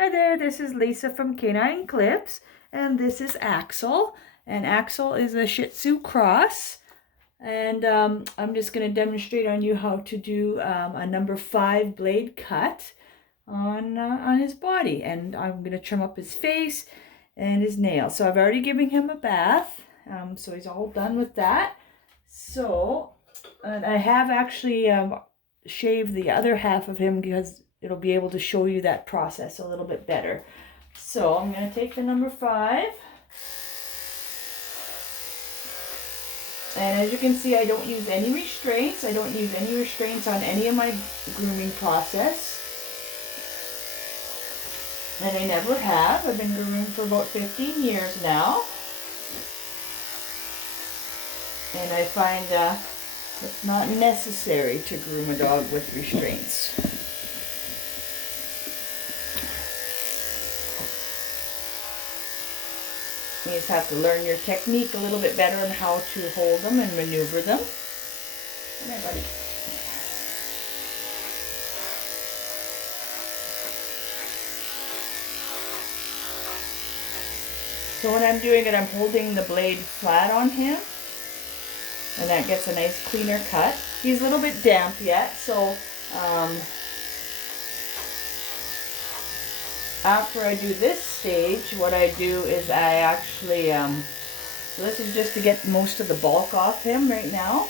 Hi there, this is Lisa from Canine Clips, and this is Axel. And Axel is a Shih Tzu cross. And I'm just going to demonstrate on you how to do a number 5 blade cut on his body. And I'm going to trim up his face and his nails. So I've already given him a bath, so he's all done with that. So I have actually shaved the other half of him because it'll be able to show you that process a little bit better. So I'm going to take the number 5. And as you can see, I don't use any restraints. I don't use any restraints on any of my grooming process. And I never have. I've been grooming for about 15 years now. And I find it's not necessary to groom a dog with restraints. You just have to learn your technique a little bit better on how to hold them and maneuver them. Come here, buddy. So when I'm doing it, I'm holding the blade flat on him, and that gets a nice cleaner cut. He's a little bit damp yet, so after I do this stage, what I do is I actually, so this is just to get most of the bulk off him right now.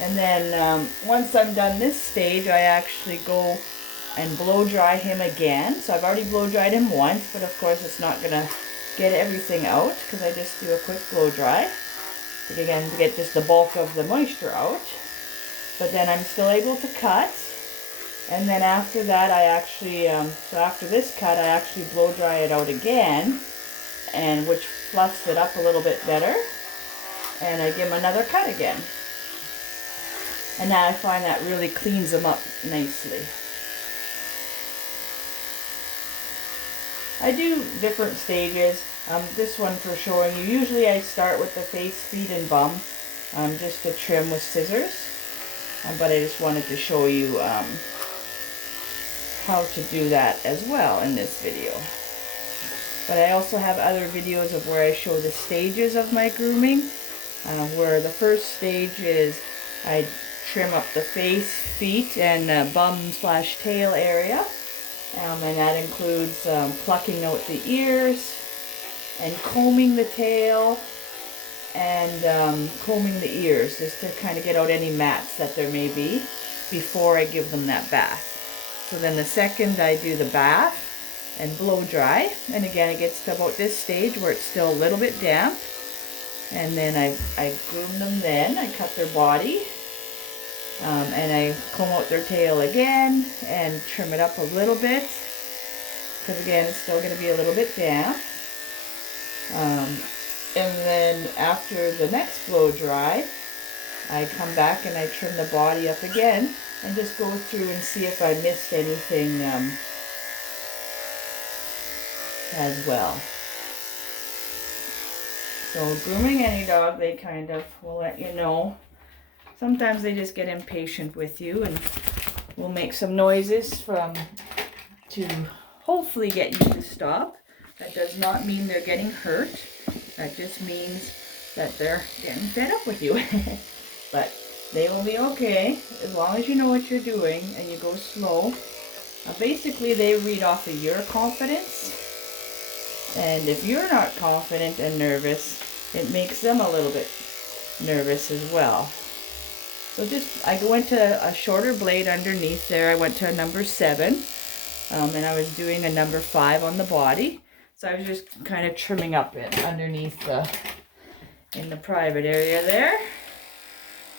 And then once I'm done this stage, I actually go and blow dry him again. So I've already blow dried him once, but of course it's not going to get everything out because I just do a quick blow dry. But again, to get just the bulk of the moisture out. But then I'm still able to cut. And then after that, I actually, so after this cut, I actually blow dry it out again, and which fluffs it up a little bit better. And I give him another cut again. And now I find that really cleans them up nicely. I do different stages. This one for showing you. Usually I start with the face, feet, and bum, just to trim with scissors. But I just wanted to show you how to do that as well in this video. But I also have other videos of where I show the stages of my grooming, where the first stage is I trim up the face, feet, and bum/tail area, and that includes plucking out the ears and combing the tail and combing the ears, just to kind of get out any mats that there may be before I give them that bath. So then the second I do the bath and blow dry, and again it gets to about this stage where it's still a little bit damp, and then I groom them. Then I cut their body, and I comb out their tail again and trim it up a little bit, because again it's still going to be a little bit damp. And then after the next blow dry, I come back and I trim the body up again and just go through and see if I missed anything as well. So grooming any dog, they kind of will let you know. Sometimes they just get impatient with you and will make some noises to hopefully get you to stop. That does not mean they're getting hurt. That just means that they're getting fed up with you. But they will be okay as long as you know what you're doing and you go slow. Basically, they read off of your confidence. And if you're not confident and nervous, it makes them a little bit nervous as well. So I went to a shorter blade underneath there. I went to a number 7. And I was doing a number 5 on the body. So I was just kind of trimming up it underneath in the private area there.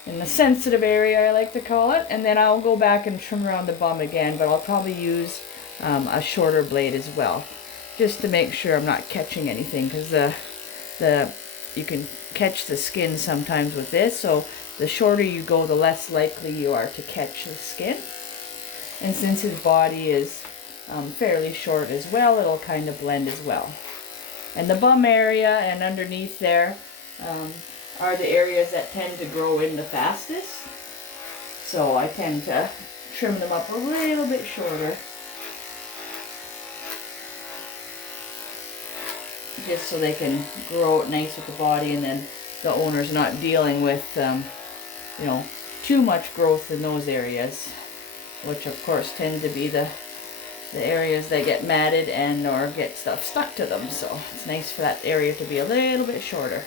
In the sensitive area, I like to call it. And then I'll go back and trim around the bum again, but I'll probably use a shorter blade as well, just to make sure I'm not catching anything, because you can catch the skin sometimes with this. So the shorter you go, the less likely you are to catch the skin. And since his body is fairly short as well, it'll kind of blend as well. And the bum area and underneath there are the areas that tend to grow in the fastest. So I tend to trim them up a little bit shorter. just so they can grow nice with the body, and then the owner's not dealing with, you know, too much growth in those areas, which of course tend to be the areas that get matted and or get stuff stuck to them. So it's nice for that area to be a little bit shorter.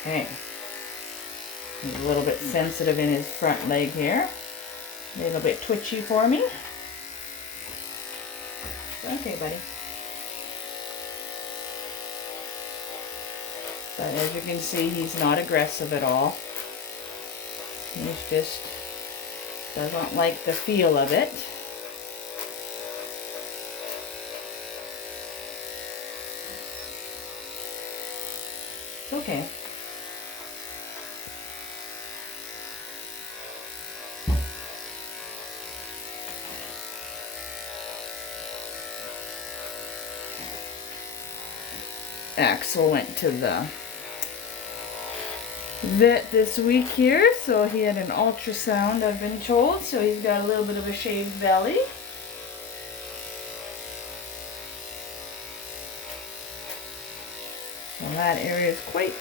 Okay. He's a little bit sensitive in his front leg here. A little bit twitchy for me. Okay, buddy. But as you can see, he's not aggressive at all. He's just doesn't like the feel of it. It's okay. Axel went to the vet this week here, so he had an ultrasound, I've been told, so he's got a little bit of a shaved belly. So that area is quite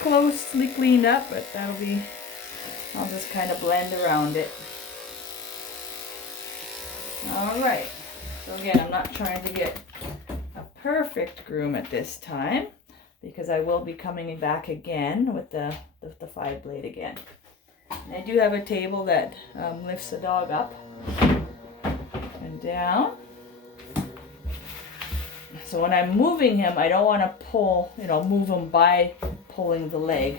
closely cleaned up, but that'll be, I'll just kind of blend around it. Alright, so again, I'm not trying to get a perfect groom at this time, because I will be coming back again with the 5-blade again. And I do have a table that lifts the dog up and down. So when I'm moving him, I don't want to pull, you know, move him by pulling the leg.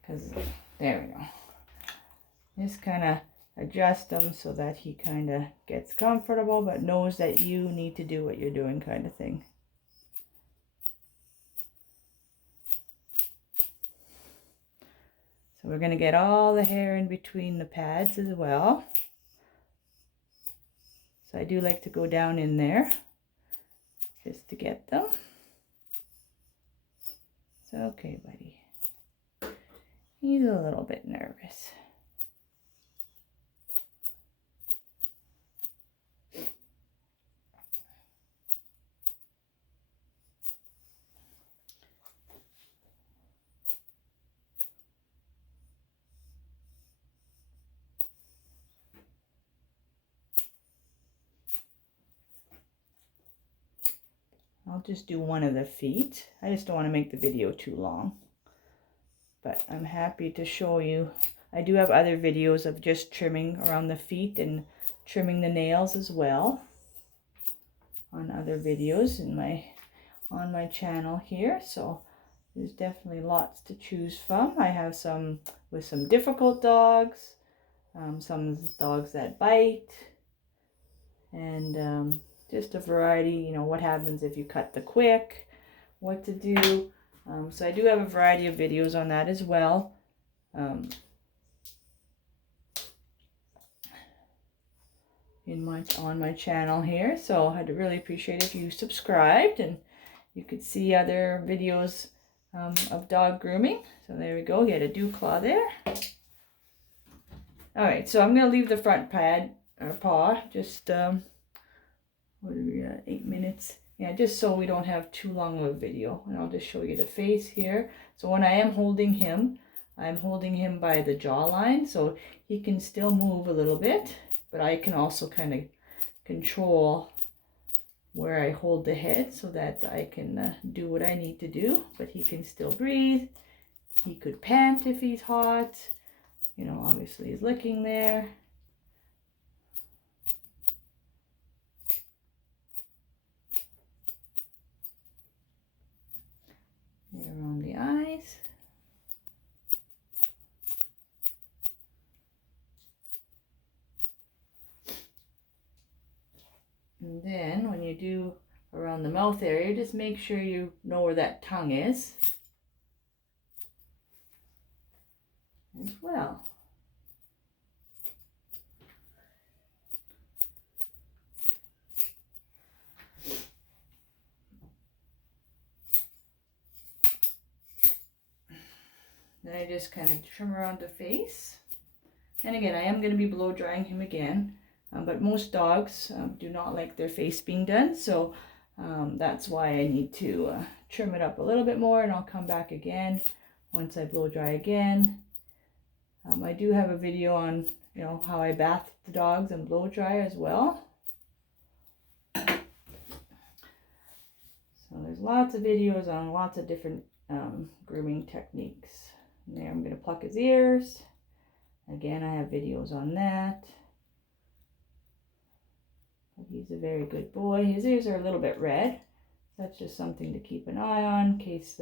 Because, there we go. Just kind of adjust him so that he kind of gets comfortable, but knows that you need to do what you're doing, kind of thing. So we're going to get all the hair in between the pads as well. So I do like to go down in there just to get them. It's okay, buddy. He's a little bit nervous. I'll just do one of the feet. I just don't want to make the video too long. But I'm happy to show you. I do have other videos of just trimming around the feet and trimming the nails as well. On other videos on my channel here. So there's definitely lots to choose from. I have some with some difficult dogs. Some dogs that bite. And just a variety, you know, what happens if you cut the quick, what to do. So I do have a variety of videos on that as well. On my channel here. So I'd really appreciate if you subscribed and you could see other videos of dog grooming. So there we go, get a dew claw there. Alright, so I'm going to leave the front paw, just what are we at, 8 minutes? Yeah, just so we don't have too long of a video. And I'll just show you the face here. So when I am holding him, I'm holding him by the jawline, so he can still move a little bit, but I can also kind of control where I hold the head so that I can do what I need to do, but he can still breathe. He could pant if he's hot. You know, obviously he's licking there. Around the eyes. And then when you do around the mouth area, just make sure you know where that tongue is as well. Then I just kind of trim around the face. And again, I am going to be blow drying him again. But most dogs do not like their face being done. So that's why I need to trim it up a little bit more, and I'll come back again once I blow dry again. I do have a video on, you know, how I bath the dogs and blow dry as well. So there's lots of videos on lots of different grooming techniques. And there I'm going to pluck his ears. Again, I have videos on that. But he's a very good boy. His ears are a little bit red. That's just something to keep an eye on in case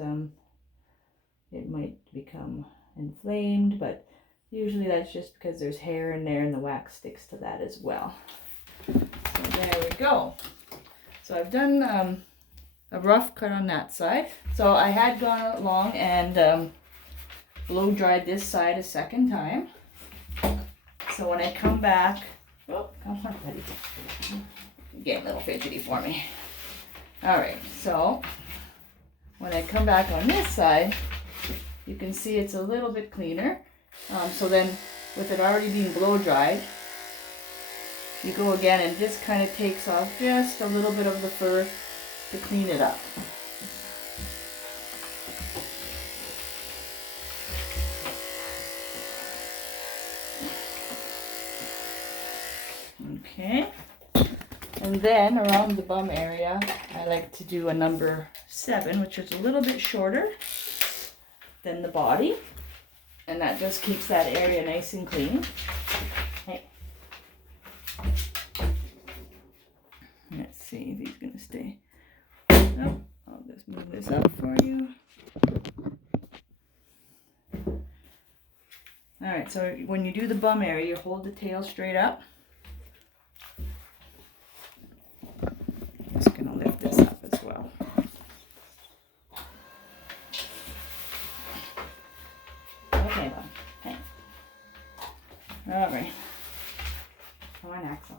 it might become inflamed, but usually that's just because there's hair in there and the wax sticks to that as well. So there we go. So I've done a rough cut on that side. So I had gone along and blow dried this side a second time. So when I come back, oh, come on, buddy. Get a little fidgety for me. All right, so when I come back on this side, you can see it's a little bit cleaner. So then with it already being blow dried, you go again and just kind of takes off just a little bit of the fur to clean it up. Okay, and then around the bum area, I like to do a number 7, which is a little bit shorter than the body, and that just keeps that area nice and clean. Okay. Let's see if he's gonna stay. Oh, I'll just move this up for you. All right, so when you do the bum area, you hold the tail straight up. Just gonna lift this up as well. Okay, bud. Hey. All right. Come on, Axel.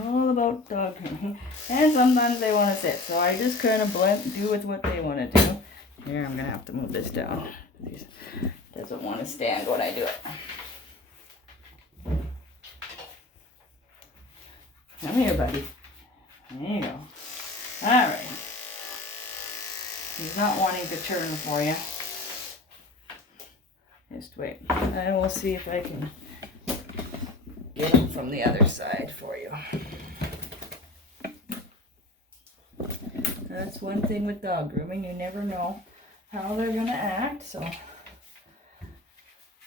All about dog training. And sometimes they want to sit, so I just kind of do with what they want to do. Here, I'm gonna have to move this down. He doesn't want to stand when I do it. Come here, buddy. There you go. All right. He's not wanting to turn for you. Just wait. I will see if I can get him from the other side for you. That's one thing with dog grooming. You never know how they're going to act. So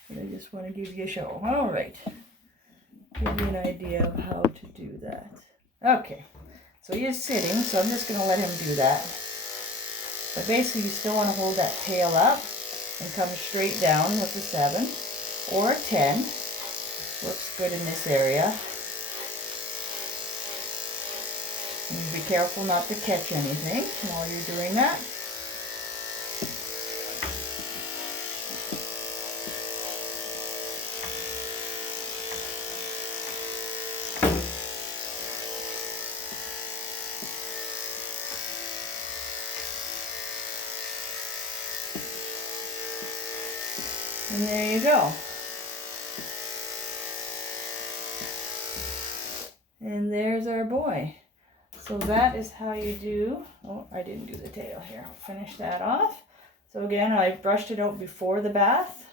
but I just want to give you a show. All right. Give you an idea of how to do that. Okay. So he is sitting, so I'm just going to let him do that. But basically, you still want to hold that tail up and come straight down with a 7 or a 10. Works good in this area. And be careful not to catch anything while you're doing that. And there you go. And there's our boy. So that is how you do, oh, I didn't do the tail here. I'll finish that off. So again, I brushed it out before the bath.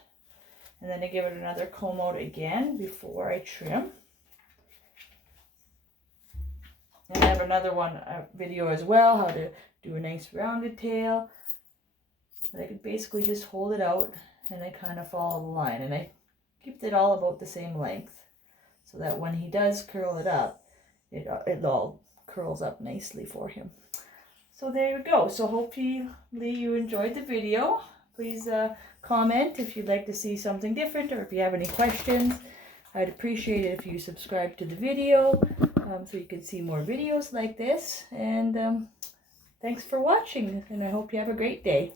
And then I give it another comb out again before I trim. And I have another video as well, how to do a nice rounded tail. And I could basically just hold it out and I kind of follow the line. And I kept it all about the same length so that when he does curl it up, it all curls up nicely for him. So there you go. So hopefully you enjoyed the video. Please comment if you'd like to see something different or if you have any questions. I'd appreciate it if you subscribe to the video so you can see more videos like this. And thanks for watching, and I hope you have a great day.